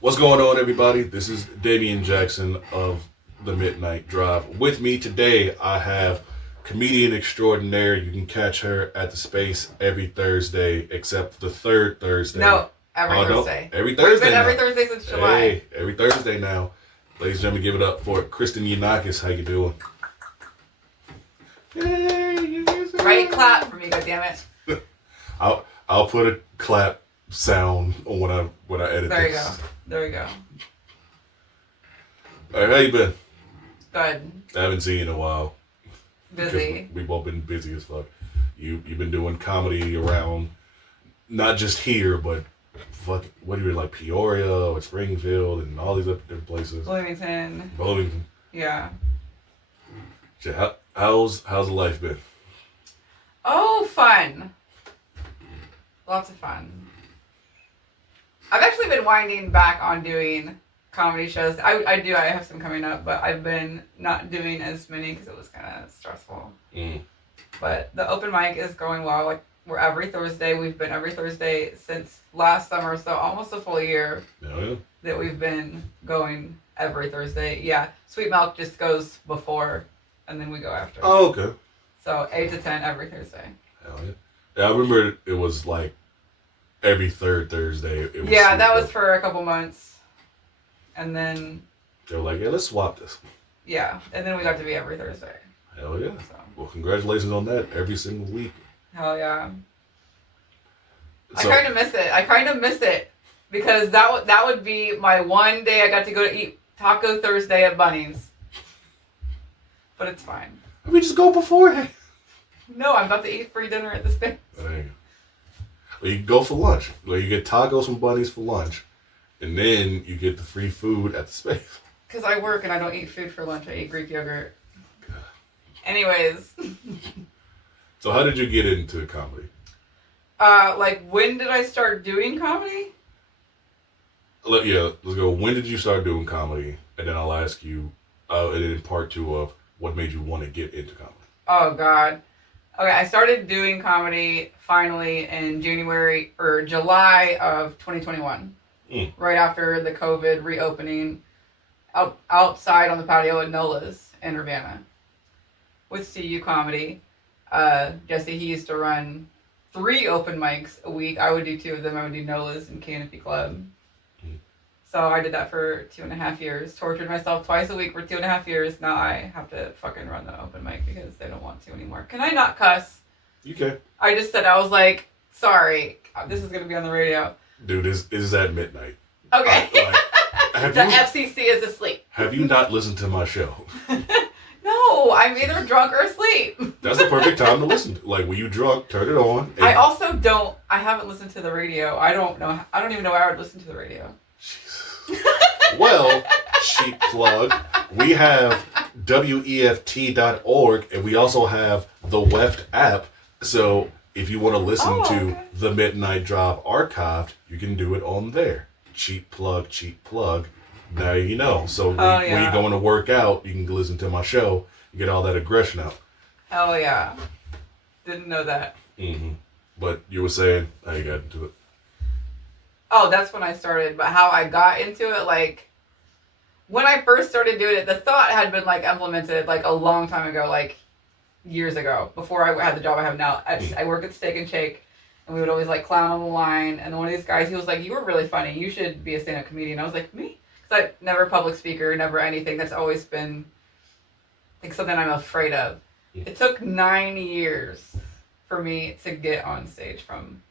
What's going on, everybody? This is Damien Jaxxyn of the Midnight Drive. With me today, I have comedian extraordinaire. You can catch her at the Space every Thursday, except the third Thursday. No, every Thursday. Every Thursday. We've been every Thursday since July. Hey, every Thursday now. Ladies and gentlemen, give it up for Kristen Unakis. How you doing? Yay! Right, clap for me, goddammit. I'll put a clap sound on when I edit There this. There we go. All right, how you been? Good. I haven't seen you in a while. Busy. We've all been busy as fuck. You've been doing comedy around, not just here, but fuck, what do you like, Peoria or Springfield and all these other different places. Bloomington. Yeah. Shit, how's the life been? Oh, fun. Lots of fun. I've actually been winding back on doing comedy shows. I have some coming up, but I've been not doing as many because it was kind of stressful. But the open mic is going well. Like, we're every Thursday. We've been every Thursday since last summer, so almost a full year that we've been going every Thursday. Yeah, Sweet Milk just goes before, and then we go after. Oh, okay. So 8 to 10 every Thursday. Hell yeah. Yeah, I remember it was like every third Thursday. It was that was for a couple months. And then... they were like, yeah, let's swap this. Yeah, and then we got to be every Thursday. Hell yeah. So. Well, congratulations on that every single week. Hell yeah. So, I kind of miss it. Because that would be my one day I got to go to eat Taco Thursday at Bunny's. But it's fine. I mean, just go beforehand. No, I'm about to eat free dinner at the Space. There you go. Well, you can go for lunch. Well, you get tacos from Bunny's for lunch. And then you get the free food at the Space. Because I work and I don't eat food for lunch. I eat Greek yogurt. Anyways. So how did you get into comedy? When did I start doing comedy? Yeah, let's go. When did you start doing comedy? And then I'll ask you, and then part two of what made you want to get into comedy. Oh, God. Okay, I started doing comedy finally in July of 2021. Right after the COVID reopening, outside on the patio at Nola's in Urbana with CU Comedy. Jesse, he used to run 3 open mics a week. I would do 2 of them. I would do Nola's and Canopy Club. So I did that for 2.5 years. Tortured myself twice a week for 2.5 years. Now I have to fucking run the open mic because they don't want to anymore. Can I not cuss? You can. I just said, I was like, sorry, this is going to be on the radio. Dude, this is at midnight. Okay. FCC is asleep. Have you not listened to my show? No, I'm either drunk or asleep. That's the perfect time to listen. Like, when you drunk, turn it on. I haven't listened to the radio. I don't even know why I would listen to the radio. Jesus. Well, cheap plug. We have WEFT.org, and we also have the WEFT app. So if you want to listen to the Midnight Drive archived, you can do it on there. Cheap plug. Now you know. So when you're going to work out, you can listen to my show and get all that aggression out. Hell yeah. Didn't know that. But you were saying how you got into it. Oh, that's when I started. But how I got into it, like, when I first started doing it, the thought had been, like, implemented, like, a long time ago, like, years ago, before I had the job I have now. I worked at Steak and Shake, and we would always, like, clown on the line. And one of these guys, he was like, you were really funny. You should be a stand-up comedian. I was like, me? Because I'm never a public speaker, never anything. That's always been, like, something I'm afraid of. It took 9 years for me to get on stage from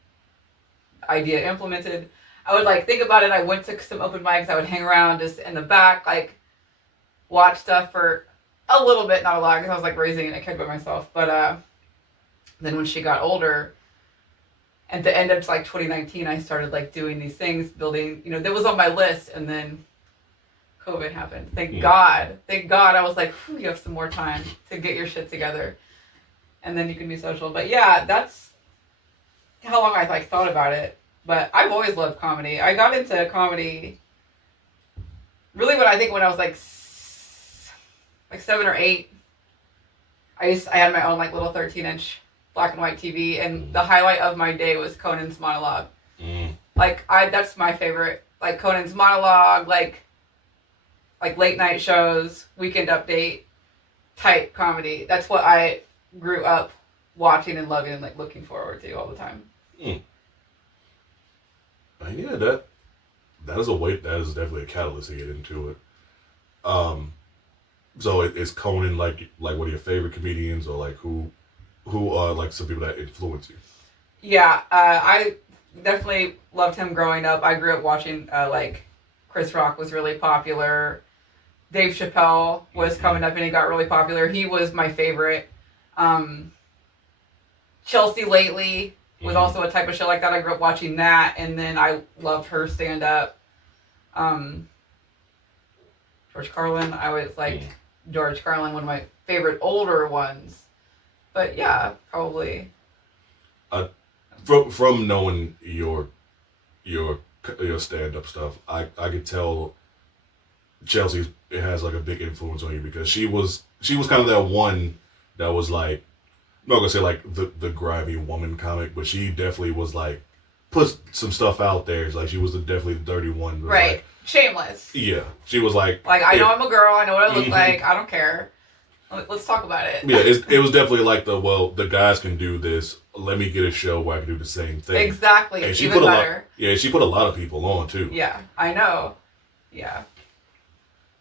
idea implemented. I would, like, think about it. I went to some open mics. I would hang around just in the back, like, watch stuff for a little bit, not a lot, because I was, like, raising a kid by myself. But then when she got older, at the end of, like, 2019, I started, like, doing these things, building, that was on my list, and then COVID happened. Thank God. I was like, you have some more time to get your shit together, and then you can do social. But, yeah, that's how long I, like, thought about it. But I've always loved comedy. I got into comedy really when I was like 7 or 8. I had my own, like, little 13-inch black and white TV, and the highlight of my day was Conan's monologue. Like, that's my favorite like Conan's monologue, like late night shows, Weekend Update type comedy. That's what I grew up watching and loving and like looking forward to all the time. Yeah, that is a weight. That is definitely a catalyst to get into it. So is Conan like one of your favorite comedians, or like who are like some people that influence you? Yeah, I definitely loved him growing up. I grew up watching like Chris Rock was really popular. Dave Chappelle was coming up and he got really popular. He was my favorite. Chelsea Lately was also a type of show like that. I grew up watching that, and then I loved her stand up. George Carlin, I was like George Carlin, one of my favorite older ones. But yeah, probably. From knowing your stand up stuff, I could tell Chelsea has like a big influence on you, because she was kind of that one that was like, I'm not gonna say like the grimy woman comic, but she definitely was like put some stuff out there. It's like she was definitely the dirty one. Right. Like, shameless. Yeah. She was like I know I'm a girl, I know what I look like, I don't care. Let's talk about it. Yeah, it was definitely like the guys can do this. Let me get a show where I can do the same thing. Exactly. And she even put better. she put a lot of people on too. Yeah, I know. Yeah.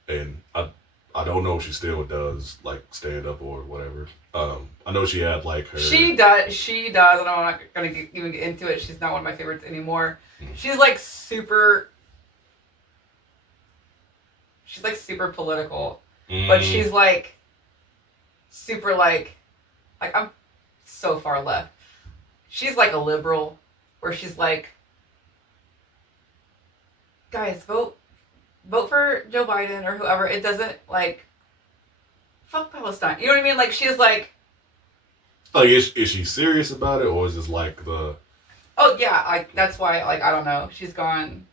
And I don't know if she still does like stand up or whatever. I know she had like her. She does. And I'm not gonna even get into it. She's not one of my favorites anymore. She's like super. She's like super political, but she's like super like I'm so far left. She's like a liberal, where she's like, guys, vote for Joe Biden or whoever. It doesn't like fuck Palestine. You know what I mean? Like she's like. Like is she serious about it, or is this like the? Oh yeah, like that's why. Like I don't know. She's gone.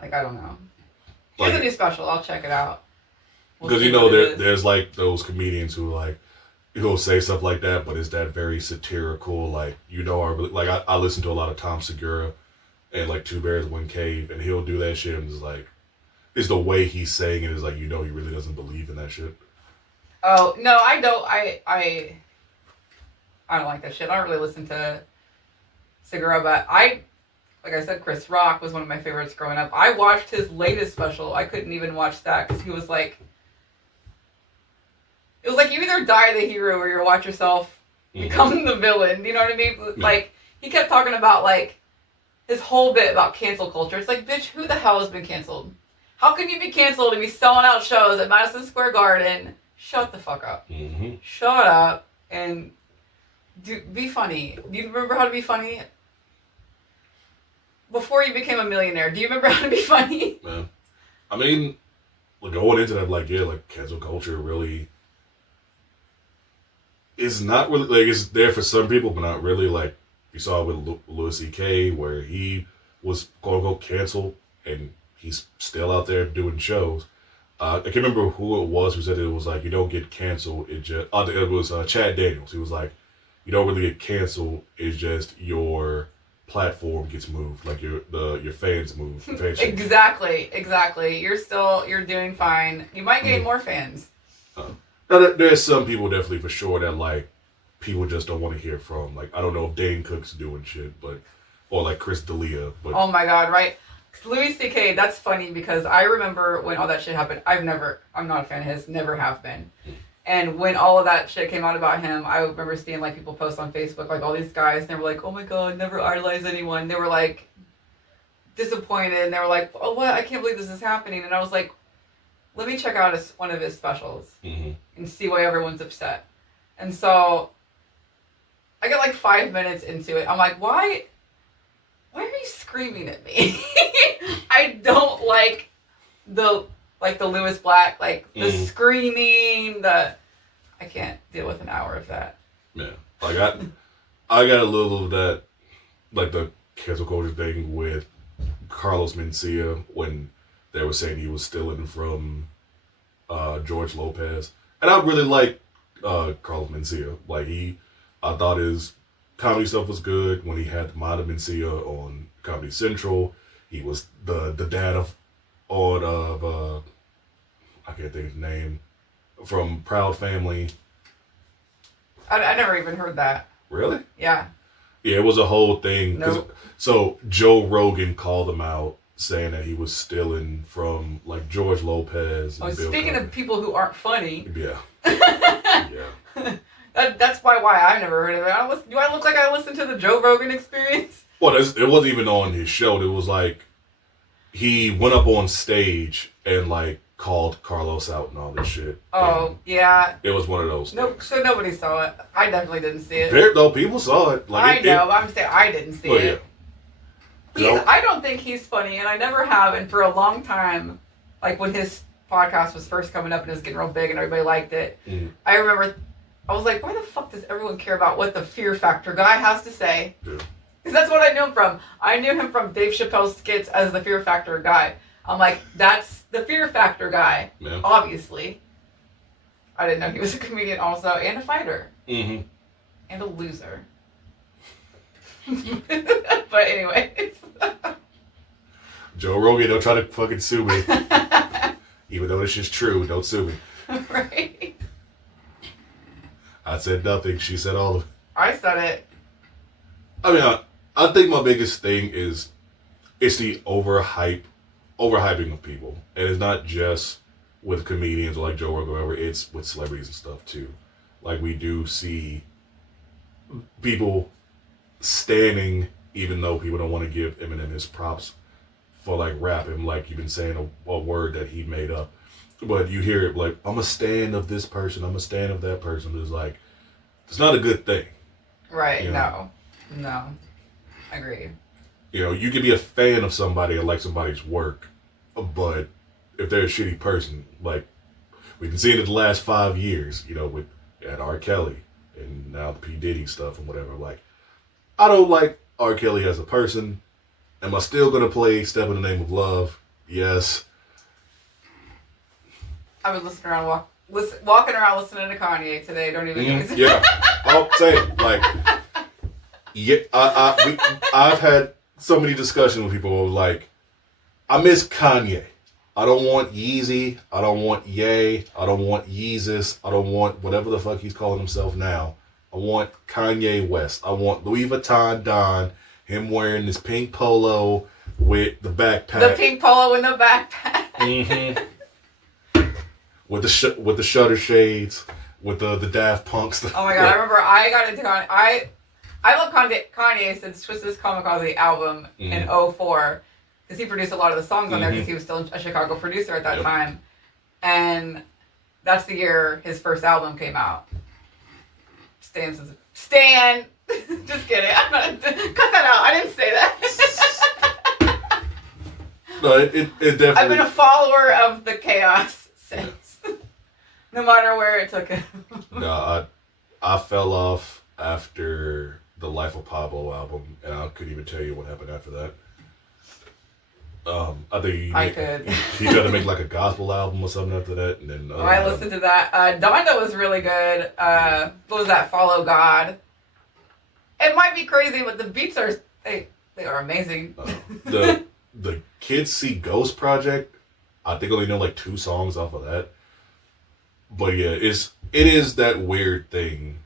Like I don't know. She has a new special. I'll check it out. Because there's like those comedians who like he'll say stuff like that, but it's that very satirical. Like I listen to a lot of Tom Segura and like Two Bears One Cave, and he'll do that shit, and it's like it's the way he's saying it is like he really doesn't believe in that shit. Oh no, I don't. I don't like that shit. I don't really listen to Segura, but like I said, Chris Rock was one of my favorites growing up. I watched his latest special. I couldn't even watch that because he was like, it was like you either die the hero or you watch yourself become the villain. You know what I mean? Like he kept talking about like his whole bit about cancel culture. It's like, bitch, who the hell has been canceled? How can you be canceled and be selling out shows at Madison Square Garden? Shut the fuck up. Shut up and be funny. Do you remember how to be funny? Before you became a millionaire, do you remember how to be funny? Man, I mean, like going into that, like cancel culture really is not really like it's there for some people, but not really. Like you saw with Louis C.K., where he was quote unquote canceled, and he's still out there doing shows. I can't remember who it was who said it was like you don't get canceled. It was Chad Daniels. He was like, you don't really get canceled. It's just your platform gets moved, like your fans move. Exactly. You're doing fine. You might gain more fans. There's some people definitely for sure that like people just don't want to hear from. Like I don't know if Dane Cook's doing shit, or like Chris D'Elia. But oh my god, right? Louis C.K. That's funny because I remember when all that shit happened. I'm not a fan of his. Never have been. And when all of that shit came out about him, I remember seeing like people post on Facebook, like all these guys, and they were like, "Oh my god, never idolize anyone." They were like disappointed, and they were like, "Oh what? I can't believe this is happening." And I was like, "Let me check out one of his specials and see why everyone's upset." And so I got like 5 minutes into it. I'm like, "Why are you screaming at me?" I don't like the Lewis Black, like the screaming, I can't deal with an hour of that. Yeah. Like I got a little of that, like the cancel culture thing with Carlos Mencia when they were saying he was stealing from George Lopez. And I really like Carlos Mencia. Like I thought his comedy stuff was good when he had Mata Mencia on Comedy Central. He was the dad of I can't think of his name, from Proud Family. I never even heard that. Really? Yeah. Yeah, it was a whole thing. Nope. So Joe Rogan called him out, saying that he was stealing from like George Lopez. And Bill Speaking Cosby. of people who aren't funny. Yeah. Yeah. That's probably why I've never heard of it. Do I look like I listened to the Joe Rogan Experience? Well, it wasn't even on his show. It was like he went up on stage and like called Carlos out and all this shit. Oh, yeah. It was one of those things. So nobody saw it. I definitely didn't see it. No, people saw it. Like, I know, but I'm saying I didn't see it. Yeah. I don't think he's funny, and I never have. And for a long time, like when his podcast was first coming up and it was getting real big and everybody liked it, I remember I was like, why the fuck does everyone care about what the Fear Factor guy has to say? Yeah. Because that's what I knew him from. I knew him from Dave Chappelle's skits as the Fear Factor guy. I'm like, that's the Fear Factor guy, obviously. I didn't know he was a comedian also, and a fighter. Mm-hmm. And a loser. But anyway. Joe Rogan, don't try to fucking sue me. Even though this is true, don't sue me. Right. I said nothing. She said all of it. I said it. I mean, I think my biggest thing is it's the overhyping of people. And it's not just with comedians like Joe Rogan or whatever, it's with celebrities and stuff too. Like we do see people standing, even though people don't want to give Eminem his props for like rapping, like you've been saying a word that he made up. But you hear it like, I'm a stand of this person, I'm a stand of that person. It's like, it's not a good thing. Right, No. Agreed. You know, you can be a fan of somebody and like somebody's work, but if they're a shitty person, like we've been seeing it the last 5 years, you know, with R. Kelly and now the P. Diddy stuff and whatever, like, I don't like R. Kelly as a person. Am I still going to play Step in the Name of Love? Yes. I was walking around listening to Kanye today. Don't even know. Yeah. I'll say it. Like, yeah, I've had so many discussions with people who are like, I miss Kanye. I don't want Yeezy. I don't want Ye. I don't want Yeezus. I don't want whatever the fuck he's calling himself now. I want Kanye West. I want Louis Vuitton Don. Him wearing this pink polo with the backpack. The pink polo with the backpack. Mm-hmm. With the shutter shades. With the Daft Punk stuff. Oh my god! I remember I got into Kanye. I love Kanye since Twisted Kamikaze album in 2004. Because he produced a lot of the songs on there because he was still a Chicago producer at that time. And that's the year his first album came out. Stan! Just kidding. I'm not, cut that out. I didn't say that. No, it definitely... I've been a follower of the chaos since. No matter where it took him. No, I fell off after the Life of Pablo album, and I couldn't even tell you what happened after that. I think he tried to make like a gospel album or something after that, and then I listened to that. Donda was really good. What was that? Follow God. It might be crazy, but the beats are they are amazing. The Kids See Ghost project, I think I only know like 2 songs off of that. But yeah, it is that weird thing,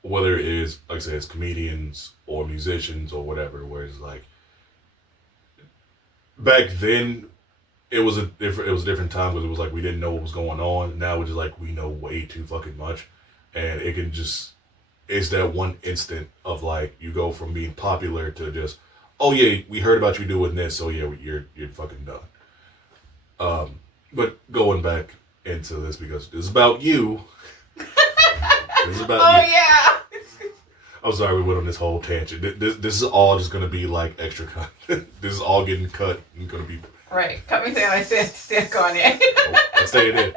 whether it is like I said, it's comedians or musicians or whatever, where it's like. Back then, it was a different time because it was like we didn't know what was going on. Now it's just like we know way too fucking much, and it can just it's that one instant of like you go from being popular to just oh yeah we heard about you doing this so yeah you're fucking done. But going back into this because it's about you. It's about you. Yeah. I'm sorry we went on this whole tangent. This is all just going to be like extra content. This is all getting cut and going to be... Right. Cut me saying I stand Kanye. Nope, I'm staying in.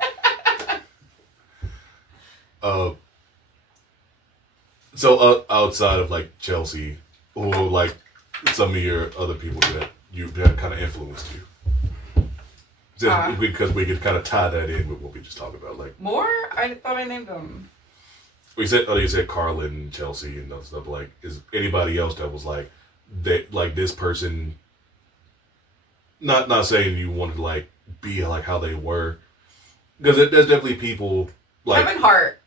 So outside of like Chelsea, who like some of your other people that that kind of influenced you? Because we could kind of tie that in with what we just talked about. Like more? I thought I named them. You said Carlin, Chelsea, and stuff. Like, is anybody else that was like that? Like this person not saying you want to like be like how they were, because there's definitely people like Kevin Hart.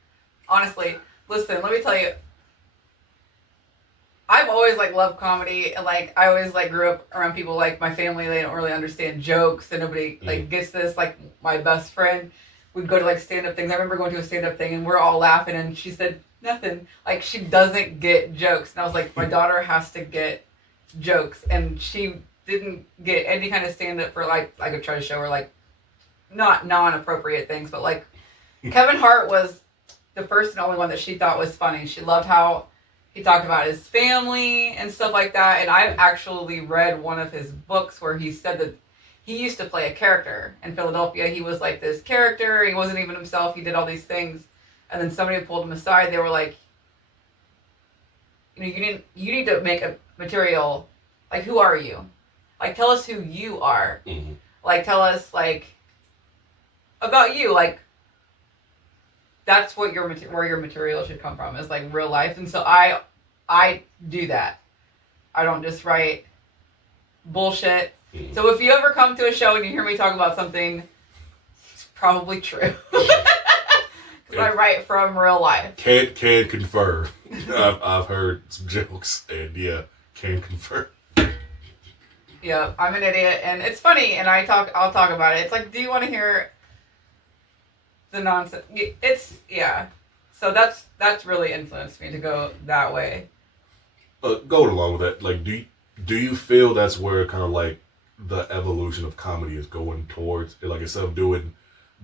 Honestly, listen, let me tell you. I've always like loved comedy, and like I always like grew up around people like my family. They don't really understand jokes, and nobody like gets this. Like my best friend, we'd go to like stand up things. I remember going to a stand up thing, and we're all laughing, and she said nothing. Like she doesn't get jokes, and I was like, my daughter has to get jokes, and she didn't get any kind of stand up for like I could try to show her like not non-appropriate things, but like Kevin Hart was the first and only one that she thought was funny. She loved how he talked about his family and stuff like that. And I've actually read one of his books where he said that he used to play a character in Philadelphia. He was like this character. He wasn't even himself. He did all these things. And then somebody pulled him aside. They were like, you know, you need to make a material. Like, who are you? Like, tell us who you are. Mm-hmm. Like, tell us, like, about you. Like, that's what where your material should come from, is like real life. And so I do that. I don't just write bullshit. Mm-hmm. So if you ever come to a show and you hear me talk about something, it's probably true. Because I write from real life. Can confirm. I've heard some jokes, and yeah, can confirm. Yeah, I'm an idiot, and it's funny, and I'll talk about it. It's like, do you want to hear the nonsense? Yeah. So that's really influenced me to go that way. Going along with that, like, do you feel that's where kind of like the evolution of comedy is going towards? Like, instead of doing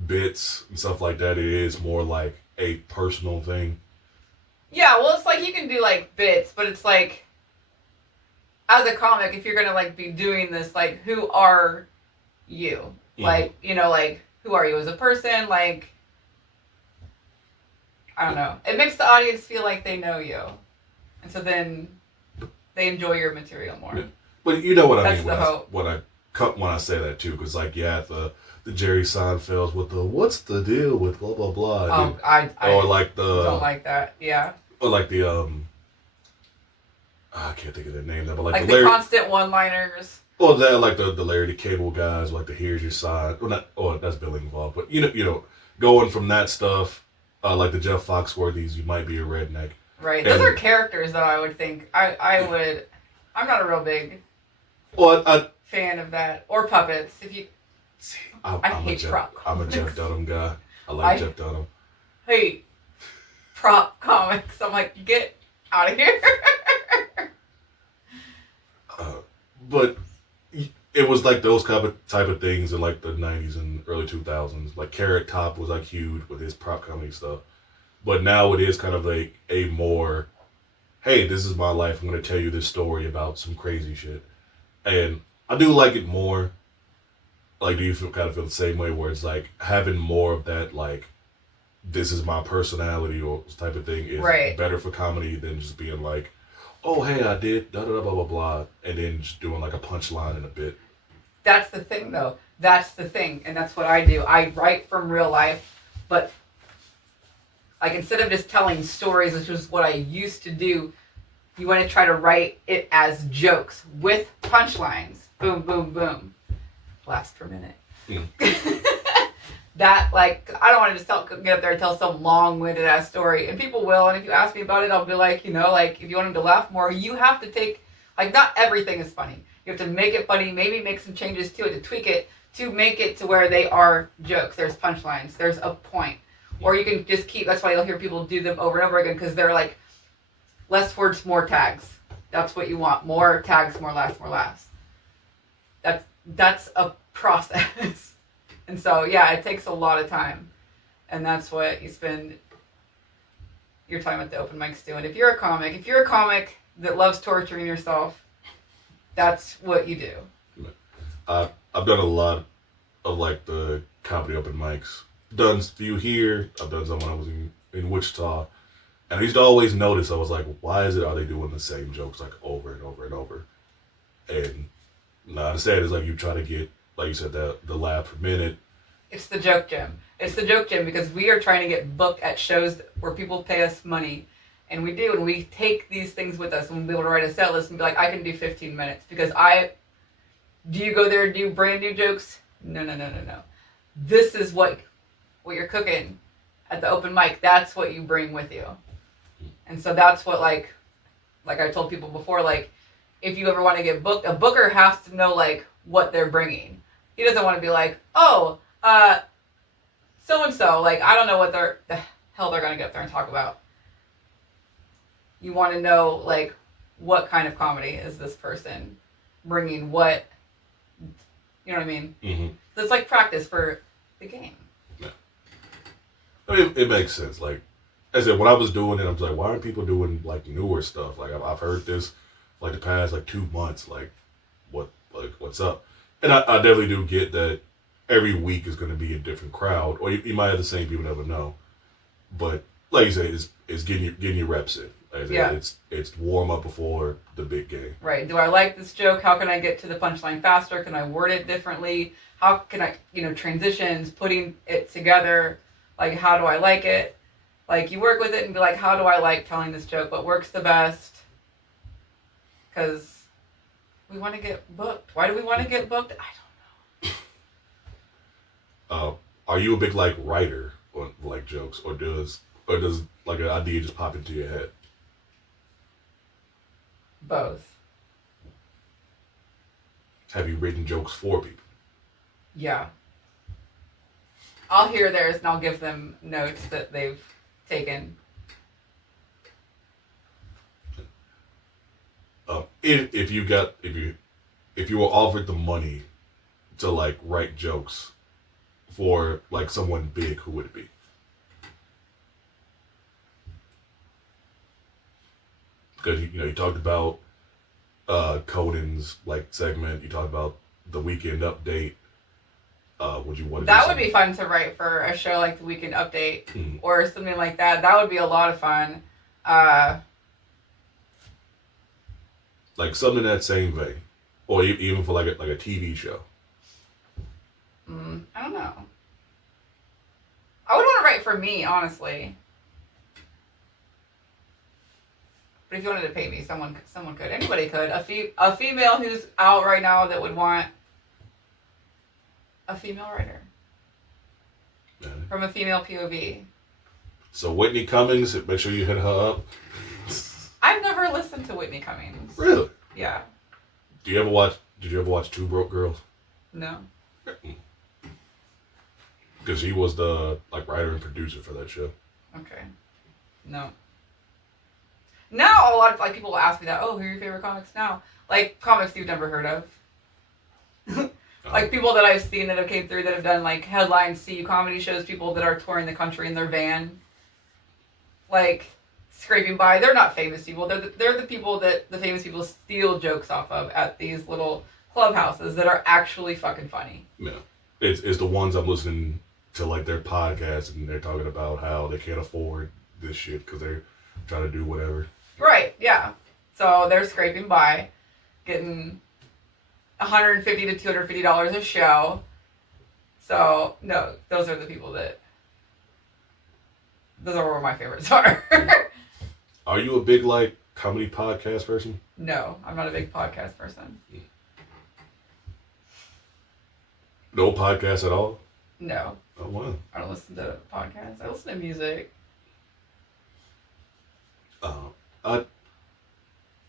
bits and stuff like that, it is more like a personal thing. Yeah, well, it's like you can do like bits, but it's like, as a comic, if you're gonna like be doing this, like, who are you? Mm-hmm. Like, you know, like, who are you as a person? Like, I don't know. It makes the audience feel like they know you, and so then they enjoy your material more. Yeah. But you know what I That's mean the hope. when I say that too, because like the Jerry Seinfelds with the what's the deal with blah blah blah. Oh, I or like the don't like that. Yeah. Or like the I can't think of their name now, but like the constant one-liners. Or that like the Larry the Cable Guys, like the Here's Your Side. Well, not. Oh, that's Billy involved, but you know, going from that stuff. Like the Jeff Foxworthy's, you might be a redneck. Right. Those are characters, though, I would think. I'm not a real big fan of that. Or puppets. If you... See, I hate prop comics. I'm a Jeff Dunham guy. I like Jeff Dunham. Hate prop comics. I'm like, get out of here. But it was like those type of things in like the 90s and early 2000s. Like Carrot Top was like huge with his prop comedy stuff. But now it is kind of like a more, hey, this is my life. I'm going to tell you this story about some crazy shit. And I do like it more. Like, do you kind of feel the same way where it's like having more of that, like, this is my personality or type of thing is better for comedy than just being like, oh, hey, I did da-da-da, blah, blah, blah, and then just doing like a punchline in a bit. That's the thing, though. That's the thing, and that's what I do. I write from real life, but like instead of just telling stories, which is what I used to do, you want to try to write it as jokes with punchlines. Boom, boom, boom. Last per minute. Mm. That, like, I don't want to just get up there and tell some long-winded ass story, and people will, and if you ask me about it, I'll be like, you know, like, if you want them to laugh more, you have to take, like, not everything is funny. You have to make it funny, maybe make some changes to it, to tweak it, to make it to where they are jokes. There's punchlines. There's a point. Or you can just keep, that's why you'll hear people do them over and over again, because they're like, less words, more tags. That's what you want. More tags, more laughs, more laughs. That's a process. And so, yeah, it takes a lot of time. And that's what you spend your time at the open mics doing. If you're a comic that loves torturing yourself, that's what you do. I've done a lot of, like, the comedy open mics. Done a few here. I've done some when I was in Wichita. And I used to always notice, I was like, why are they doing the same jokes, like, over and over and over? And I understand it's like you try to get, like you said, the laugh per minute. It's the joke gym. It's the joke gym because we are trying to get booked at shows where people pay us money. And we do, and we take these things with us and we'll be able to write a set list and be like, I can do 15 minutes. Because Do you go there and do brand new jokes? No. This is what you're cooking at the open mic. That's what you bring with you. And so that's what, like I told people before, like, if you ever want to get booked, a booker has to know, like, what they're bringing. He doesn't want to be like, oh, so-and-so, like, I don't know what the hell they're going to get up there and talk about. You want to know, like, what kind of comedy is this person bringing, what, you know what I mean? Mm-hmm. So it's like practice for the game. Yeah. I mean, it makes sense. Like I said, when I was doing it, I was like, why aren't people doing, like, newer stuff? Like, I've heard this, like, the past, like, 2 months. Like, what's up? And I definitely do get that every week is going to be a different crowd, or you might have the same people, never know. But like you say, it's getting your reps in. Like, yeah. It's warm up before the big game. Right. Do I like this joke? How can I get to the punchline faster? Can I word it differently? How can I, transitions, putting it together? Like, how do I like it? Like, you work with it and be like, how do I like telling this joke? What works the best? Because we want to get booked. Why do we want to get booked? I don't know. Are you a big, like, writer on, like, jokes, or does like an idea just pop into your head? Both. Have you written jokes for people? Yeah. I'll hear theirs and I'll give them notes that they've taken. If you were offered the money to, like, write jokes for, like, someone big, who would it be? Because you talked about Coden's, like, segment. You talked about the Weekend Update. Would you want to? That would be fun to write for a show like the Weekend Update or something like that. That would be a lot of fun. Like something in that same vein, or even for like a TV show. I don't know. I would want to write for me, honestly. But if you wanted to pay me, someone could. Anybody could. A female who's out right now that would want a female writer. Yeah. From a female POV. So Whitney Cummings, make sure you hit her up. I've never listened to Whitney Cummings. Really? Yeah. Did you ever watch Two Broke Girls? No. Because he was the, like, writer and producer for that show. Okay. No. Now a lot of, like, people will ask me that. Oh, who are your favorite comics now? Like, comics you've never heard of. Like, people that I've seen that have came through that have done, like, headline CU comedy shows, people that are touring the country in their van, like, scraping by. They're not famous people. They're the people that the famous people steal jokes off of at these little clubhouses that are actually fucking funny. Yeah. It's the ones I'm listening to, like, their podcast, and they're talking about how they can't afford this shit because they're trying to do whatever. Right, yeah. So they're scraping by, getting $150 to $250 a show. So, no, those are the people those are where my favorites are. Are you a big, like, comedy podcast person? No, I'm not a big podcast person. No podcast at all? No. Oh, wow. I don't listen to podcasts. I listen to music.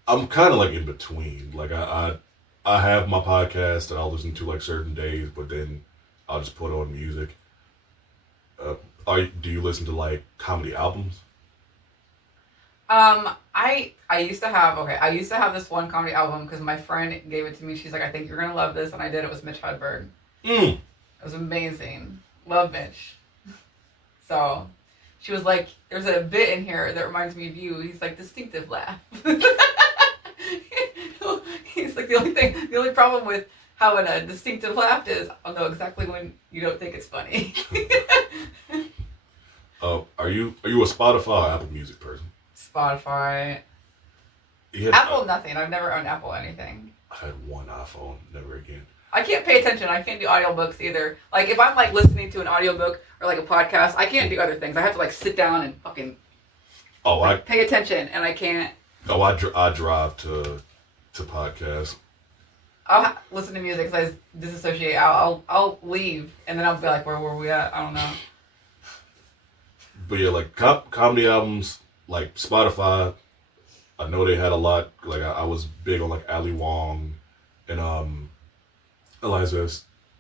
I'm kind of, like, in between. Like, I have my podcast that I'll listen to, like, certain days, but then I'll just put on music. Do you listen to, like, comedy albums? I used to have this one comedy album because my friend gave it to me. She's like, I think you're gonna love this, and I did. It was Mitch Hedberg. It was amazing. Love Mitch. So she was like, there's a bit in here that reminds me of you. He's like, distinctive laugh. He's like, the only problem with having a distinctive laugh is I'll know exactly when you don't think it's funny. Are you a Spotify or Apple Music person? Spotify. Apple, nothing. I've never owned Apple anything. I had one iPhone, never again. I can't pay attention. I can't do audiobooks either. Like, if I'm, like, listening to an audiobook or, like, a podcast, I can't do other things. I have to, like, sit down and fucking pay attention, and I can't. I drive to podcasts. I'll listen to music because I disassociate. I'll leave and then I'll be like, where were we at? I don't know. But yeah, like comedy albums, like Spotify, I know they had a lot. Like I was big on like Ali Wong and Eliza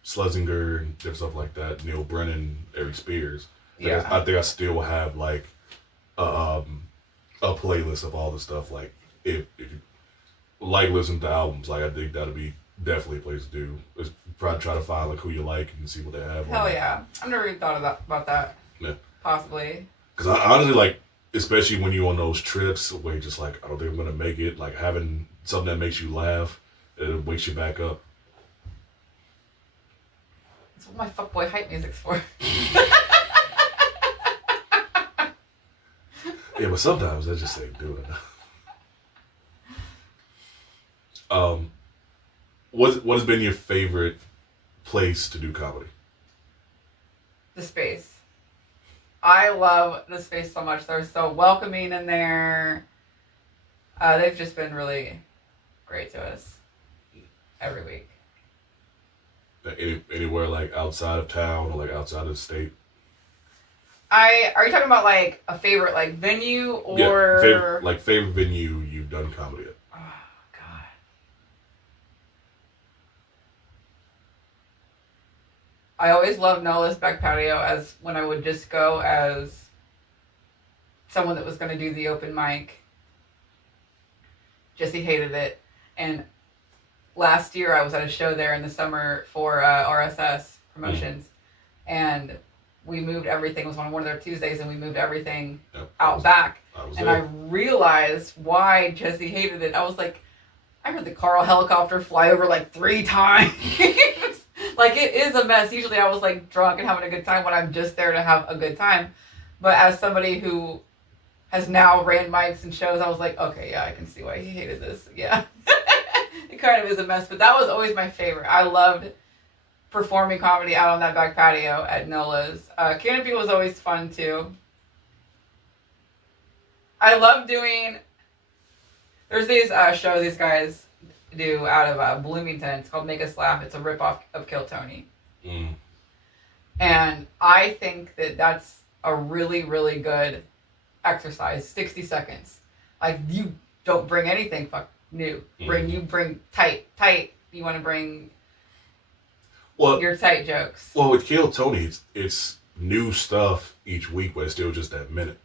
Schlesinger and different stuff like that. Neil Brennan, Eric Spears. Yeah. I think I still have like a playlist of all the stuff. Like if you like listening to albums, like I think that'd be definitely a place to do. Is probably try to find like who you like and see what they have. Hell yeah! I've never even thought about that. Yeah. Possibly. Because I honestly like, especially when you're on those trips where you're just like, I don't think I'm gonna make it. Like having something that makes you laugh, it wakes you back up. That's what my fuckboy hype music's for. Yeah, but sometimes I just ain't doing it. What has been your favorite place to do comedy? The Space. I love the Space so much. They're so welcoming in there. They've just been really great to us every week. Anywhere like outside of town or like outside of the state? Are you talking about like a favorite like venue or favorite venue you've done comedy at? Oh God. I always loved Nola's back patio as when I would just go as someone that was going to do the open mic. Jesse hated it, and last year I was at a show there in the summer for RSS Promotions, and we moved everything. It was on one of their Tuesdays, and we moved everything out back. I realized why Jesse hated it. I was like, I heard the Carl helicopter fly over like 3 times. Like, it is a mess. Usually I was like drunk and having a good time when I'm just there to have a good time. But as somebody who has now ran mics and shows, I was like, okay, yeah, I can see why he hated this. Yeah. It kind of is a mess, but that was always my favorite. I loved performing comedy out on that back patio at Nola's. Canopy was always fun too. I love doing, there's these shows these guys do out of Bloomington. It's called Make Us Laugh. It's a ripoff of Kill Tony. And I think that that's a really, really good exercise. 60 seconds. Like, you don't bring anything new. You bring tight. You want to bring your tight jokes. Well, with Kill Tony, it's new stuff each week, but it's still just that minute.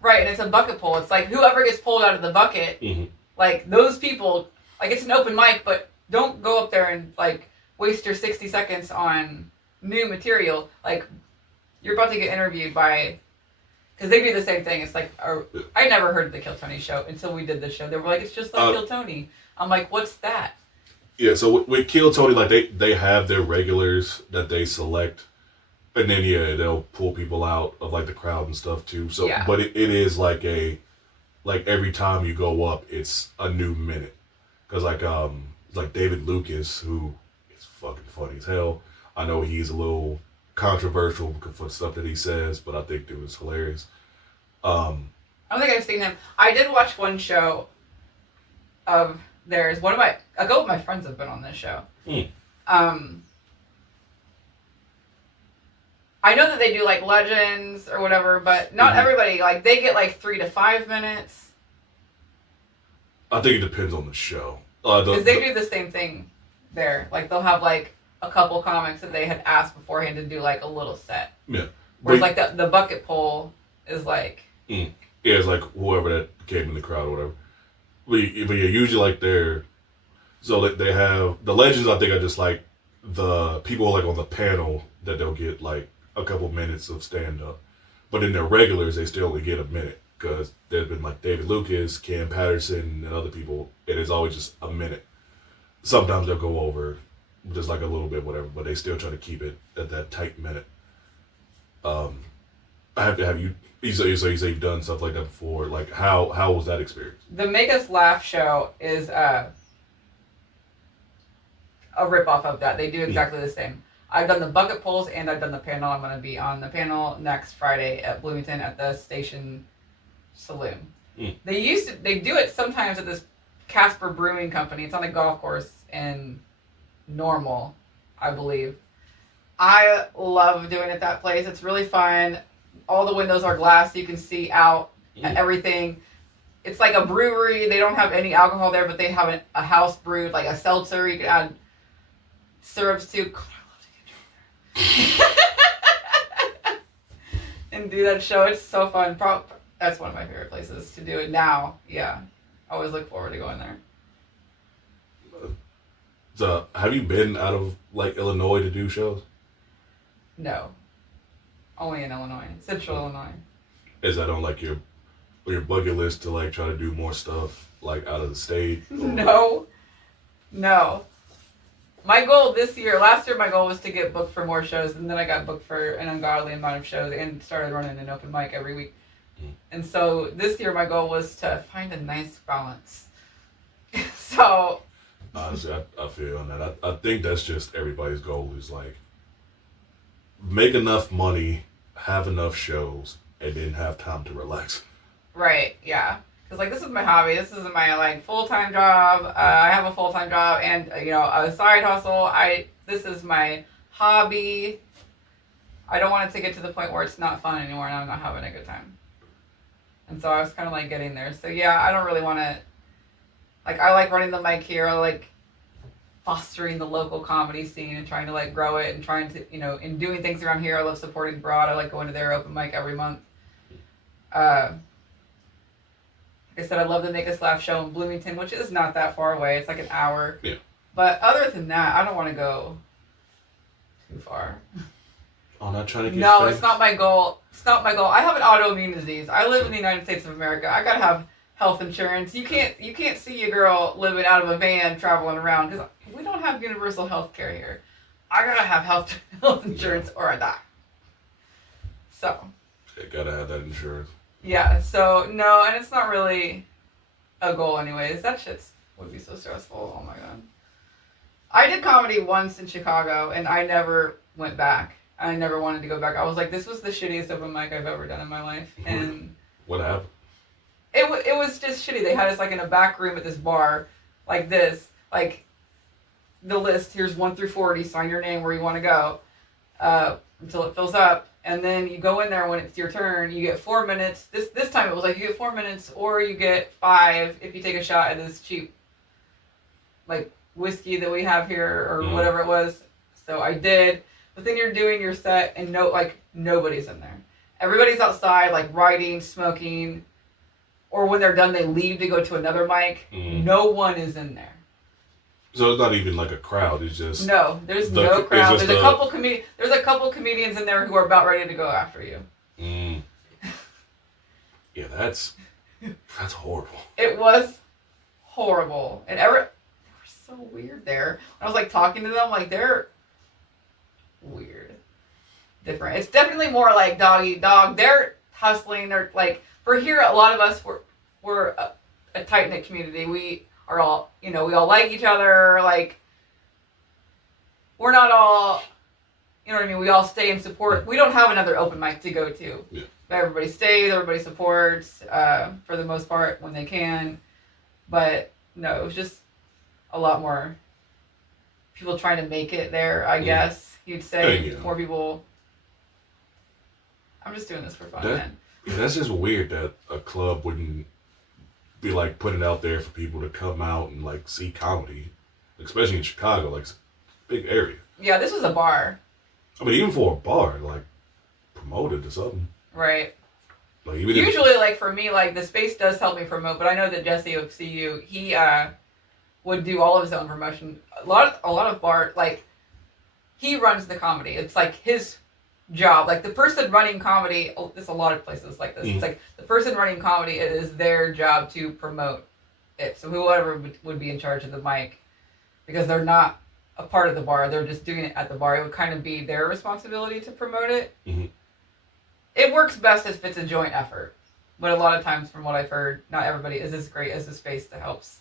Right, and it's a bucket pull. It's like whoever gets pulled out of the bucket, like those people, like it's an open mic, but don't go up there and like waste your 60 seconds on new material. Like, you're about to get interviewed by, because they do the same thing. It's like, I never heard of the Kill Tony show until we did this show. They were like, it's just like Kill Tony. I'm like, what's that? Yeah, so with Kill Tony, like they have their regulars that they select, and then they'll pull people out of like the crowd and stuff too. So, but it is like every time you go up, it's a new minute. Because like David Lucas, who is fucking funny as hell. I know he's a little controversial for the stuff that he says, but I think dude is hilarious. I don't think I've seen him. I did watch one show of theirs. A couple of my friends have been on this show. I know that they do like legends or whatever, but not everybody. Like, they get like 3 to 5 minutes. I think it depends on the show. Because they do the same thing there. Like, they'll have like a couple comics that they had asked beforehand to do like a little set. Yeah. Whereas like the bucket pull is like. Yeah, it's like whoever that came in the crowd or whatever. But yeah, usually like they have the legends. I think are just like the people like on the panel that they'll get like a couple minutes of stand up, but in their regulars they still only get a minute because there's been like David Lucas, Cam Patterson, and other people. It is always just a minute. Sometimes they'll go over just like a little bit, whatever, but they still try to keep it at that tight minute. I have to have you. You say you've done stuff like that before. Like how was that experience? The Make Us Laugh show is a ripoff of that. They do exactly the same. I've done the bucket pulls and I've done the panel. I'm going to be on the panel next Friday at Bloomington at the Station Saloon. They do it sometimes at this Casper Brewing Company. It's on a golf course in Normal, I believe. I love doing it at that place. It's really fun. All the windows are glass, so you can see out at everything. It's like a brewery. They don't have any alcohol there, but they have a house brewed, like a seltzer. You can add syrups to. God, I love to get drunk there. And do that show. It's so fun. That's one of my favorite places to do it now. Yeah. I always look forward to going there. So, have you been out of like Illinois to do shows? No. Only in Illinois. Central Illinois. Is that on like your bucket list to like try to do more stuff like out of the state? Or? No. My goal last year my goal was to get booked for more shows, and then I got booked for an ungodly amount of shows and started running an open mic every week. And so this year my goal was to find a nice balance. So honestly, I feel on that. I think that's just everybody's goal is like make enough money, have enough shows, and then have time to relax. Right, yeah. Because like this is my hobby. This is my like full-time job. I have a full-time job and a side hustle. This is my hobby. I don't want it to get to the point where it's not fun anymore and I'm not having a good time. And so I was kind of like getting there. So yeah, I don't really want to, like I like running the mic here. I like fostering the local comedy scene and trying to like grow it and trying to, in doing things around here. I love supporting Broad. I like going to their open mic every month. Like I said, I love the Make Us Laugh show in Bloomington, which is not that far away. It's like an hour. Yeah. But other than that, I don't want to go too far. Oh, not trying to get No, famous? it's not my goal. It's not my goal. I have an autoimmune disease. I live in the United States of America. I gotta have health insurance. You can't see a girl living out of a van traveling around because we don't have universal health care here. I gotta have health insurance or I die. So. You gotta have that insurance. Yeah. So no, and it's not really a goal, anyways. That shit would be so stressful. Oh my god. I did comedy once in Chicago, and I never went back. I never wanted to go back. I was like, this was the shittiest open mic I've ever done in my life. And what happened? It was just shitty. They had us like in a back room at this bar, like this, like the list. Here's 1 through 40. Sign your name where you want to go until it fills up, and then you go in there when it's your turn. You get 4 minutes. This time it was like you get 4 minutes, or you get 5 if you take a shot at this cheap, like whiskey that we have here or whatever it was. So I did. But then you're doing your set and nobody's in there. Everybody's outside, like writing, smoking, or when they're done, they leave to go to another mic. No one is in there. So it's not even like a crowd. It's just no. There's no crowd. There's a couple comedians in there who are about ready to go after you. Yeah, that's horrible. It was horrible, and they were so weird there. I was like talking to them, like they're weird, different. It's definitely more like dog eat dog. They're hustling. They're like, for here, a lot of us we're a tight knit community. We are all, we all like each other. Like, we're not all, you know what I mean. We all stay and support. We don't have another open mic to go to. Yeah. Everybody stays. Everybody supports for the most part when they can. But no, it was just a lot more people trying to make it there, I guess. You'd say more people. I'm just doing this for fun, man. Yeah, that's just weird that a club wouldn't be like putting it out there for people to come out and like see comedy, especially in Chicago, like it's a big area. Yeah, this was a bar. I mean, even for a bar, like promote it to something. Right. Like usually, like for me, like the space does help me promote, but I know that Jesse of CU, he would do all of his own promotion. A lot of bar, like he runs the comedy. It's like his job. Like the person running comedy, there's a lot of places like this. It's like the person running comedy, it is their job to promote it. So whoever would be in charge of the mic, because they're not a part of the bar, they're just doing it at the bar. It would kind of be their responsibility to promote it. It works best if it's a joint effort. But a lot of times, from what I've heard, not everybody is as great as the space that helps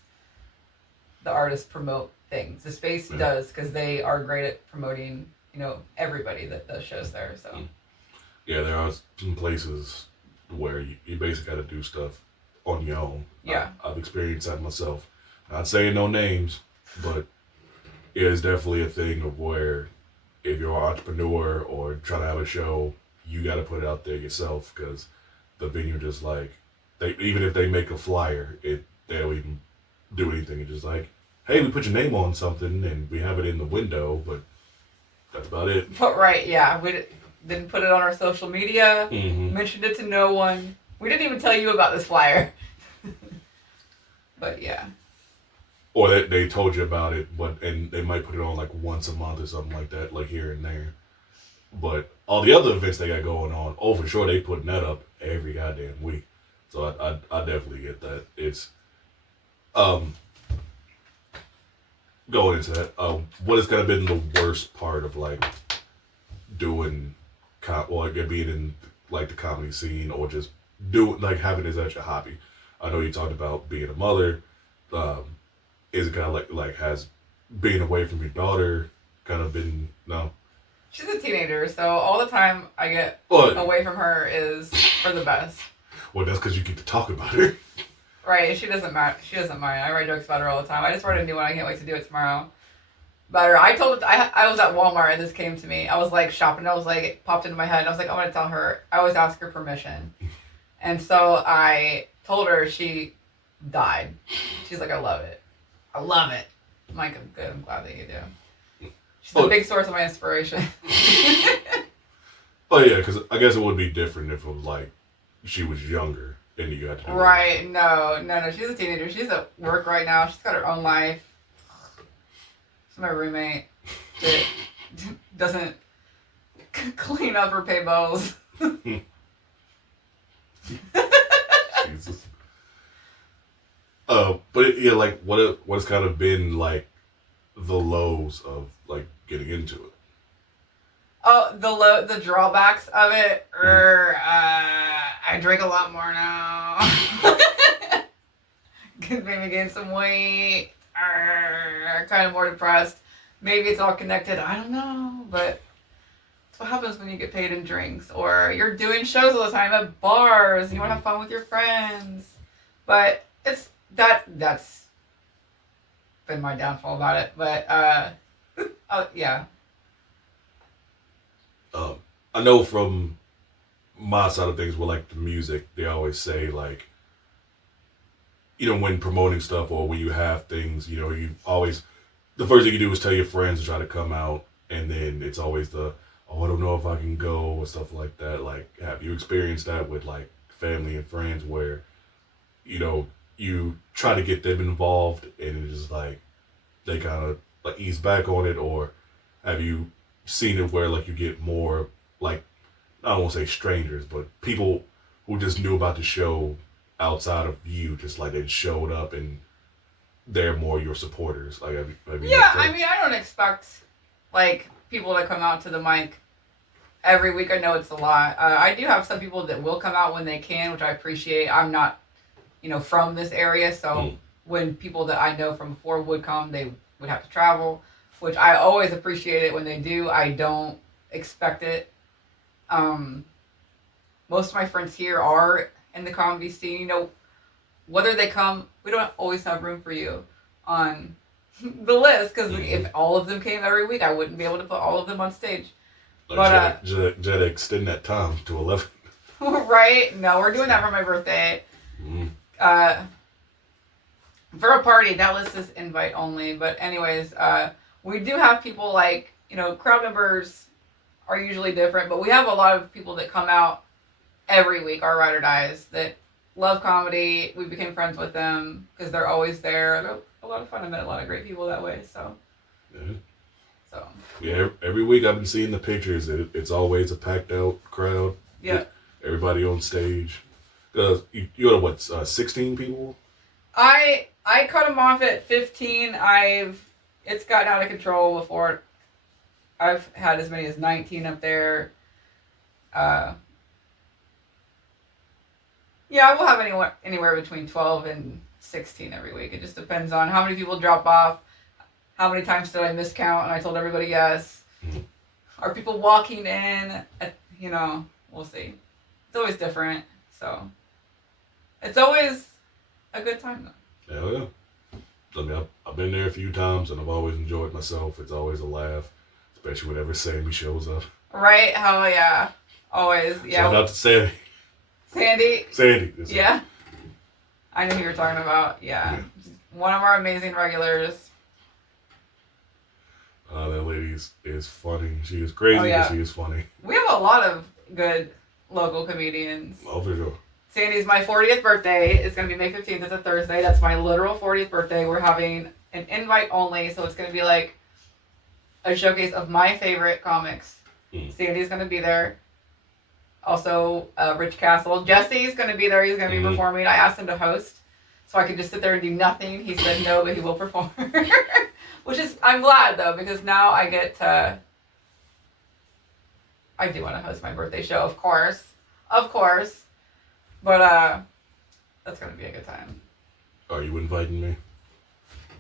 the artist promote things. The space does, because they are great at promoting, everybody that does shows there. So yeah, there are some places where you basically got to do stuff on your own. Yeah, I've experienced that myself. Not saying no names, but it is definitely a thing of where if you're an entrepreneur or trying to have a show, you got to put it out there yourself because the venue just like they even if they make a flyer, they don't even do anything. It's just like, hey, we put your name on something and we have it in the window, but that's about it. But right, yeah, didn't put it on our social media. Mm-hmm. Mentioned it to no one. We didn't even tell you about this flyer. But yeah. Or they told you about it, and they might put it on like once a month or something like that, like here and there. But all the other events they got going on, oh for sure they putting that up every goddamn week. So I definitely get that. It's um going into that. What has kind of been the worst part of like doing, like being in like the comedy scene or just doing like having this as your hobby? I know you talked about being a mother. Um, is it kind of like has being away from your daughter kind of been no? She's a teenager, so all the time I get Well, away from her is for the best. well, that's because you get to talk about her. Right, she doesn't mind. She doesn't mind. I write jokes about her all the time. I just wrote a new one. I can't wait to do it tomorrow. About her, I told. I was at Walmart and this came to me. I was like shopping. I was like it popped into my head. And I was like, I'm gonna tell her. I always ask her permission, and so I told her. She died. She's like, I love it. I love it. I'm like, I'm good. I'm glad that you do. She's a big source of my inspiration. Oh yeah, because I guess it would be different if it was like she was younger and you had to do Right? It. No. She's a teenager. She's at work right now. She's got her own life. She's my roommate that doesn't clean up or pay bills. Jesus. But yeah, like what's kind of been like the lows of like getting into it? Oh, the drawbacks of it I drink a lot more now. Maybe gain some weight. Kind of more depressed. Maybe it's all connected. I don't know, but that's what happens when you get paid in drinks or you're doing shows all the time at bars. You want to have fun with your friends, but that's been my downfall about it. But yeah. I know from my side of things with like the music, they always say like, when promoting stuff or when you have things, you always, the first thing you do is tell your friends to try to come out, and then it's always oh, I don't know if I can go or stuff like that. Like, have you experienced that with like family and friends where, you try to get them involved and it's just like, they kind of like ease back on it, or have you seen it where like you get more like, I don't want to say strangers, but people who just knew about the show outside of you, just like they showed up and they're more your supporters. Like, have you Yeah, I mean, I don't expect like people to come out to the mic every week. I know it's a lot. I do have some people that will come out when they can, which I appreciate. I'm not, from this area, so when people that I know from before would come, they would have to travel, which I always appreciate it when they do. I don't expect it. Most of my friends here are in the comedy scene. Whether they come, we don't always have room for you on the list, because if all of them came every week, I wouldn't be able to put all of them on stage. Like, but extend that time to 11. Right? No, we're doing that for my birthday. For a party, that list is invite only. But anyways, we do have people like, crowd numbers are usually different, but we have a lot of people that come out every week, our ride or dies, that love comedy. We became friends with them because they're always there. They're a lot of fun. I met a lot of great people that way. So. Yeah, every week I've been seeing the pictures. It's always a packed out crowd. Yeah. Everybody on stage. You had what? 16 people. I cut them off at 15. It's gotten out of control before. I've had as many as 19 up there. Yeah, we'll have anywhere between 12 and 16 every week. It just depends on how many people drop off, how many times did I miscount and I told everybody yes. Are people walking in? We'll see. It's always different, so it's always a good time though. Hell yeah. I mean, I've been there a few times, and I've always enjoyed myself. It's always a laugh, especially whenever Sammy shows up. Right? Hell yeah. Always. Yeah. Shout out to Sammy. Sandy. Sandy. Yeah. I knew who you were talking about. Yeah. One of our amazing regulars. That lady is funny. She is crazy, but she is funny. We have a lot of good local comedians. Oh, for sure. Sandy's my 40th birthday. It's going to be May 15th. It's a Thursday. That's my literal 40th birthday. We're having an invite only, so it's going to be like a showcase of my favorite comics. Sandy's going to be there. Also, Rich Castle. Jesse's going to be there. He's going to be performing. I asked him to host, so I could just sit there and do nothing. He said no, but he will perform. Which is, I'm glad though, because now I get to, I do want to host my birthday show, of course. But, that's going to be a good time. Are you inviting me?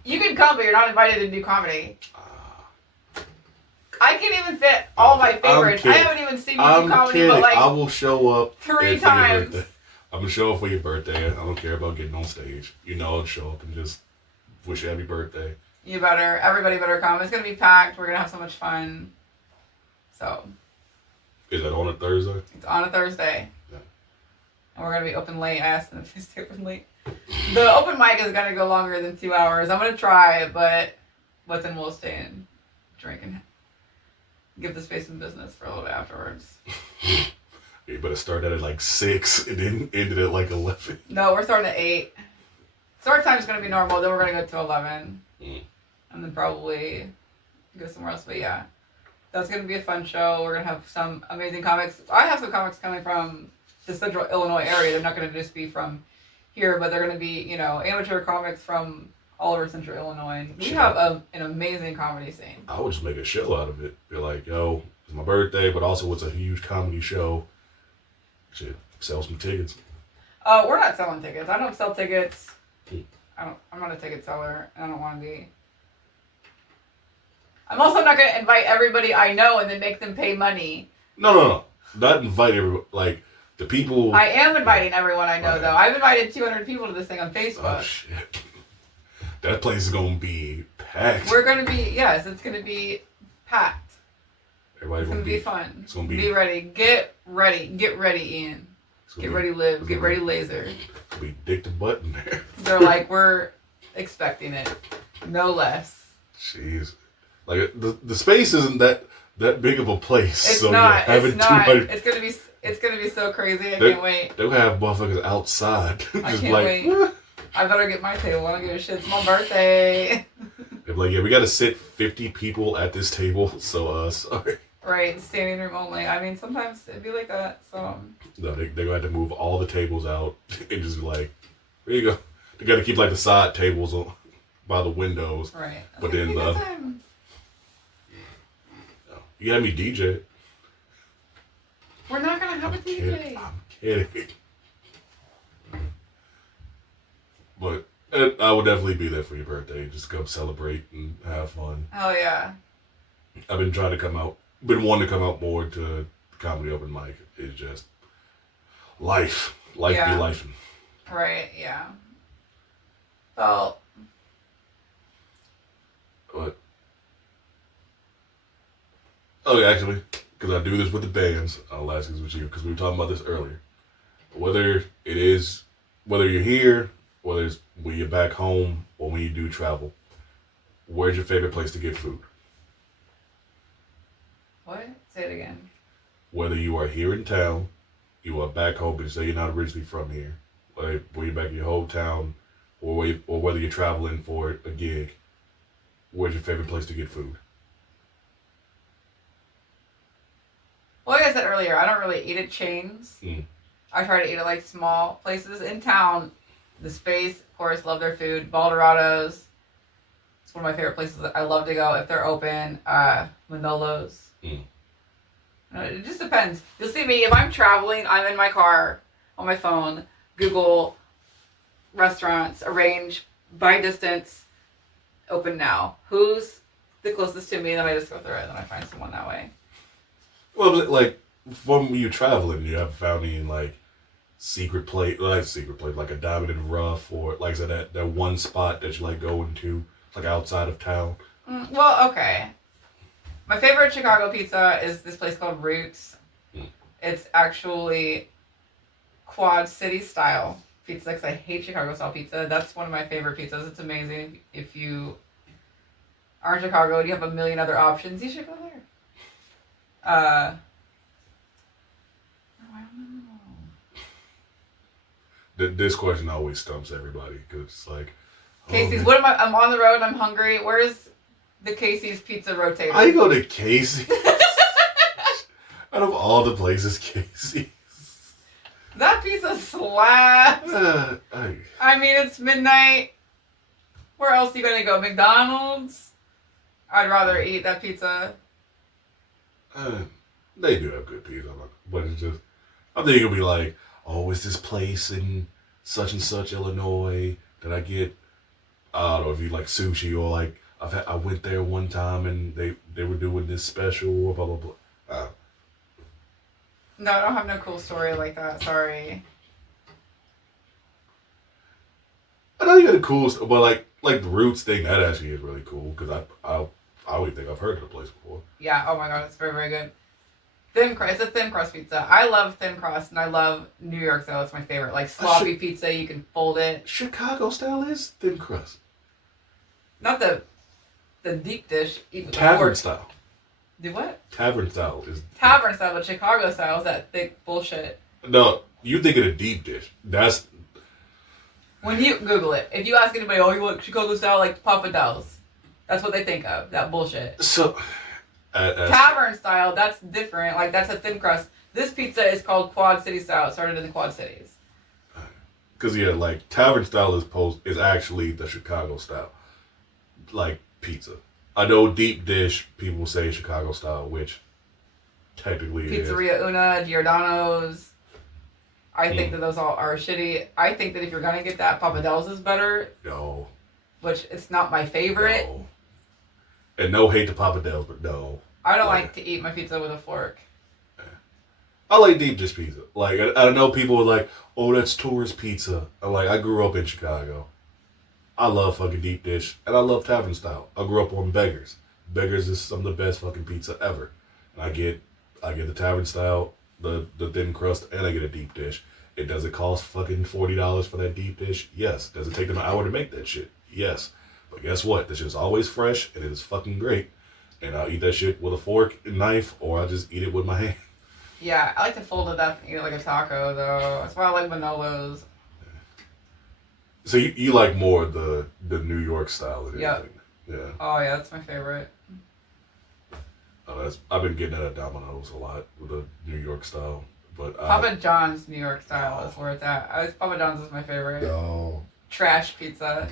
You can come, but you're not invited to do comedy. I can't even fit all my favorites. I haven't even seen you do comedy, but like, I will show up 3 times. I'm going to show up for your birthday. I don't care about getting on stage. You know, I'll show up and just wish you happy birthday. You better. Everybody better come. It's going to be packed. We're going to have so much fun. So. Is that on a Thursday? It's on a Thursday. Yeah. And we're going to be open late. I asked them if they stay open late. The open mic is going to go longer than 2 hours. I'm going to try, but within we'll stay and drink and give the space some business for a little bit afterwards. You better start at like 6 and then end it at like 11. No, we're starting at 8. Start time is going to be normal. Then we're going to go to 11. And then probably go somewhere else. But yeah, that's going to be a fun show. We're going to have some amazing comics. I have some comics coming from the central Illinois area. They're not going to just be from here, but they're going to be, you know, amateur comics from all over central Illinois. We have an amazing comedy scene. I would just make a show out of it. Be like, yo, it's my birthday, but also it's a huge comedy show. Shit, sell some tickets. We're not selling tickets. I don't sell tickets. I'm not a ticket seller. I don't want to be. I'm also not going to invite everybody I know and then make them pay money. No. Not invite everybody. Like, the people. I am inviting everyone I know, though. I've invited 200 people to this thing on Facebook. Oh, shit. That place is going to be packed. We're going to be, yes, it's going to be packed. Everybody's going to be fun. It's going to be ready. Get ready, Ian. Get ready, Liv. Get ready, Laser. It'll be dick to butt in there. They're like, we're expecting it. No less. Jeez. Like, the space isn't that big of a place. It's so not. It's not. It's gonna be so crazy. I can't wait. They'll have motherfuckers outside. I can't wait. I better get my table. I don't give a shit. It's my birthday. They're like, yeah, we got to sit 50 people at this table. So, sorry. Right, standing room only. I mean, sometimes it'd be like that. So. No, they're gonna have to move all the tables out and just be like, there you go. They got to keep like the side tables by the windows. Right. But then you had me DJ. We're not gonna have a DJ. I'm kidding. But I would definitely be there for your birthday. Just come celebrate and have fun. Oh yeah. I've been wanting to come out more to comedy open mic. It's just life be lifing. Right. Yeah. Well. But okay, actually, because I do this with the bands, I'll ask this with you because we were talking about this earlier. Whether you're here, whether it's when you're back home or when you do travel, where's your favorite place to get food? What? Say it again. Whether you are here in town, you are back home, but say you're not originally from here, whether you're back in your hometown, or whether you're traveling for a gig, where's your favorite place to get food? Well, like I said earlier, I don't really eat at chains. I try to eat at like small places in town. The Space, of course, love their food. Baldorado's. It's one of my favorite places that I love to go if they're open. Manolo's. It just depends. You'll see me, if I'm traveling, I'm in my car, on my phone, Google restaurants, arrange by distance, open now. Who's the closest to me? And then I just go through it and then I find someone that way. Well, like, from you traveling, you haven't found any, like, secret place, like a Diamond and Rough, or like I said, that one spot that you like going to, like outside of town. Well, okay. My favorite Chicago pizza is this place called Roots. It's actually Quad City style pizza because I hate Chicago style pizza. That's one of my favorite pizzas. It's amazing. If you are in Chicago and you have a million other options, you should go there. I don't know. This question always stumps everybody because it's like, Casey's. What am I? I'm on the road. I'm hungry. Where's the Casey's Pizza Rotator? I go to Casey's. Out of all the places, Casey's. That pizza slaps. I mean, it's midnight. Where else are you gonna go? McDonald's? I'd rather eat that pizza. They do have good pizza, but it's just, I think it'll be like, oh, it's this place in such and such Illinois that I get. I don't know if you like sushi or like I went there one time and they were doing this special or blah blah blah. No, I don't have no cool story like that. Sorry. I know you got a cool, but like the Roots thing, that actually is really cool because I don't think I've heard of the place before. Yeah. Oh my god, it's very very good. Thin crust. It's a thin crust pizza. I love thin crust and I love New York style. It's my favorite. Like sloppy pizza, you can fold it. Chicago style is thin crust. Not the deep dish. Tavern style. Do what? Tavern style is. Tavern style, but Chicago style is that thick bullshit. No, you think of a deep dish. That's. When you Google it, if you ask anybody, oh, you want Chicago style like Papa Del's, that's what they think of. That bullshit. So. Tavern style, that's different. Like that's a thin crust. This pizza is called Quad City style. It started in the Quad Cities. Because yeah, like Tavern style is actually the Chicago style, like pizza. I know deep dish people say Chicago style, which technically Pizzeria Una, Giordano's. I think that those all are shitty. I think that if you're gonna get that, Papa Del's is better. No. Which it's not my favorite. No. And no hate to Papa Del's, but no. I don't like to eat my pizza with a fork. I like deep dish pizza. Like I know people are like, oh, that's tourist pizza. I'm like, I grew up in Chicago. I love fucking deep dish, and I love tavern style. I grew up on Beggars. Beggars is some of the best fucking pizza ever. And I get the tavern style, the thin crust, and I get a deep dish. It does it cost fucking $40 for that deep dish? Yes. Does it take them an hour to make that shit? Yes. But guess what? That shit is always fresh, and it is fucking great. And I'll eat that shit with a fork and knife, or I'll just eat it with my hand. Yeah, I like to fold it up and eat it like a taco, though. That's why I like Manolos. So you like more the New York style than anything? Yeah. Oh yeah, that's my favorite. I've been getting at Domino's a lot with the New York style, but Papa John's New York style is where it's at. Papa John's is my favorite. No. Trash pizza.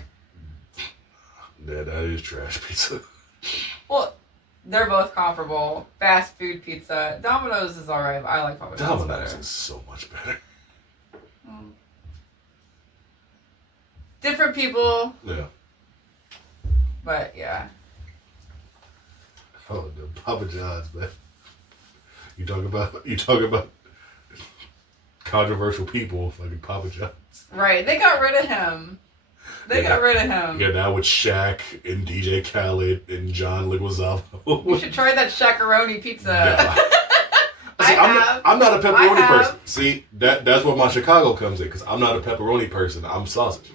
Yeah, that is trash pizza. Well, they're both comparable. Fast food pizza. Domino's is alright. I like Papa John's Domino's better. is so much better. Different people. Yeah. But yeah. Oh, the Papa John's, man. You talk about controversial people, fucking Papa John's. Right. They got rid of him. They got rid of him. Yeah, now with Shaq and DJ Khaled and John Leguizamo. You should try that Shaq-a-roni pizza. Nah. See, I'm not a pepperoni person. See, that's where my Chicago comes in, because I'm not a pepperoni person. I'm sausage.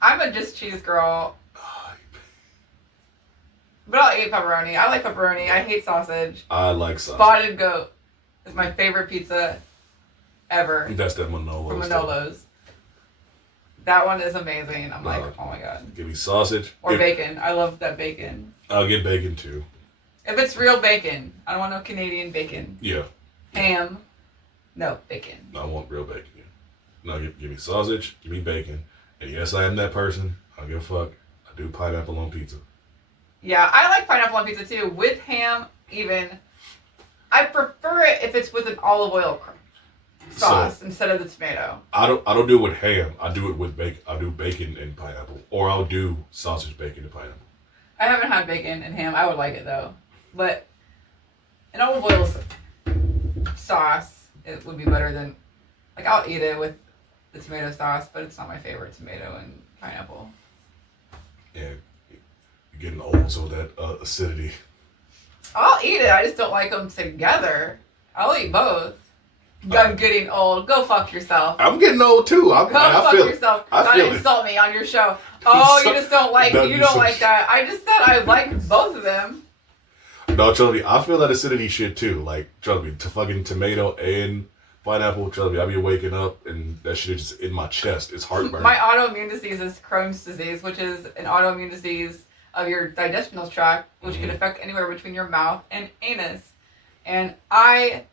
I'm a just cheese girl. But I'll eat pepperoni. I like pepperoni. I hate sausage. I like sausage. Spotted goat is my favorite pizza ever. That's that Manolo's. From Manolo's. That one is amazing. I'm like, oh my god. Give me sausage. Or bacon. I love that bacon. I'll get bacon too. If it's real bacon. I don't want no Canadian bacon. Yeah. Ham. No, bacon. I want real bacon. Yeah. No, give me sausage. Give me bacon. And yes, I am that person. I don't give a fuck. I do pineapple on pizza. Yeah, I like pineapple on pizza too. With ham, even. I prefer it if it's with an olive oil sauce instead of the tomato. I don't do it with ham. I do it with bacon. I'll do bacon and pineapple. Or I'll do sausage, bacon, and pineapple. I haven't had bacon and ham. I would like it though. But an olive oil sauce, it would be better than Like, I'll eat it with the tomato sauce, but it's not my favorite tomato and pineapple. Yeah, you're getting old, so that acidity. I'll eat it. I just don't like them together. I'll eat both. I'm getting old. Go fuck yourself. I'm getting old too. Go fuck yourself. Don't insult me on your show. Oh, you just don't like. You don't like that. I just said I like both of them. No, trust me. I feel that acidity shit too. Like, trust me, to fucking tomato and pineapple. Trust me, I be waking up and that shit is just in my chest. It's heartburn. My autoimmune disease is Crohn's disease, which is an autoimmune disease of your digestional tract, which can affect anywhere between your mouth and anus. And I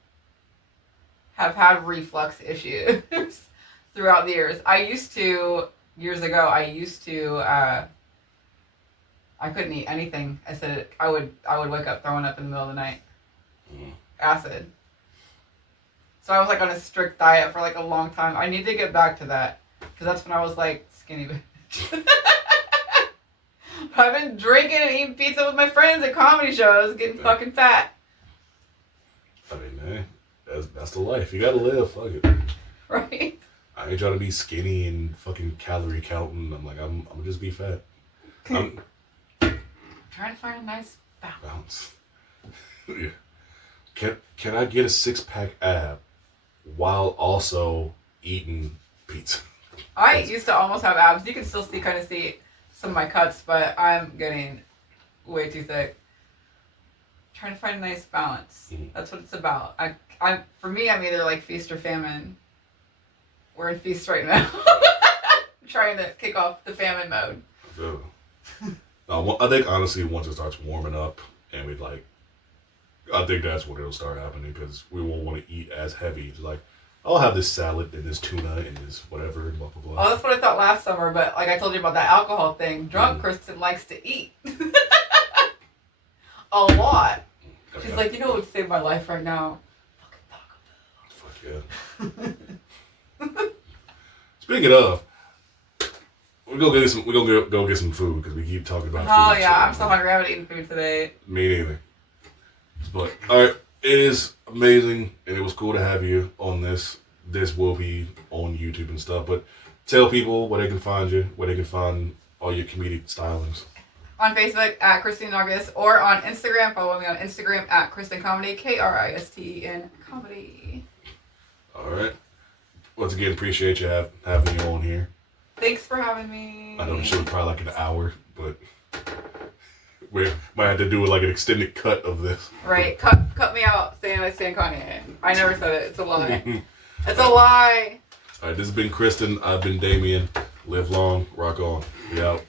have had reflux issues throughout the years. Years ago, I couldn't eat anything. I said I would wake up throwing up in the middle of the night. Acid. So I was like on a strict diet for like a long time. I need to get back to that because that's when I was like skinny bitch. I've been drinking and eating pizza with my friends at comedy shows, getting fucking fat. I mean, man, that's the life. You gotta live. Fuck it. Right. I ain't trying to be skinny and fucking calorie counting. I'm like, I'm gonna just be fat. I'm trying to find a nice balance. Yeah. Can I get a 6-pack ab while also eating pizza? I used to almost have abs. You can still kind of see some of my cuts, but I'm getting way too thick. Trying to find a nice balance. That's what it's about. For me, I'm either like feast or famine. We're in feast right now. Trying to kick off the famine mode. I think honestly, once it starts warming up and I think that's when it'll start happening because we won't want to eat as heavy. It's like, I'll have this salad and this tuna and this whatever and blah, blah, blah. Oh, that's what I thought last summer, but like I told you about that alcohol thing, drunk Kristen likes to eat. A lot. She's like, you know what would save my life right now? Fucking Taco Bell. Fuck yeah. Speaking of, we're gonna go get some food because we keep talking about food. Oh yeah, I'm so hungry. I haven't eaten food today. Me neither. But alright, it is amazing and it was cool to have you on this. This will be on YouTube and stuff, but tell people where they can find you, where they can find all your comedic stylings. On Facebook at Kristen Unakis or on Instagram. Follow me on Instagram at Kristen Comedy, Kristen Comedy. Alright. Once again, appreciate you having me on here. Thanks for having me. I know the show was probably like an hour, but we might have to do like an extended cut of this. Right. Cut me out saying I stand Kanye. I never said it. It's a lie. It's a lie. Alright, this has been Kristen. I've been Damien. Live long, rock on. We out.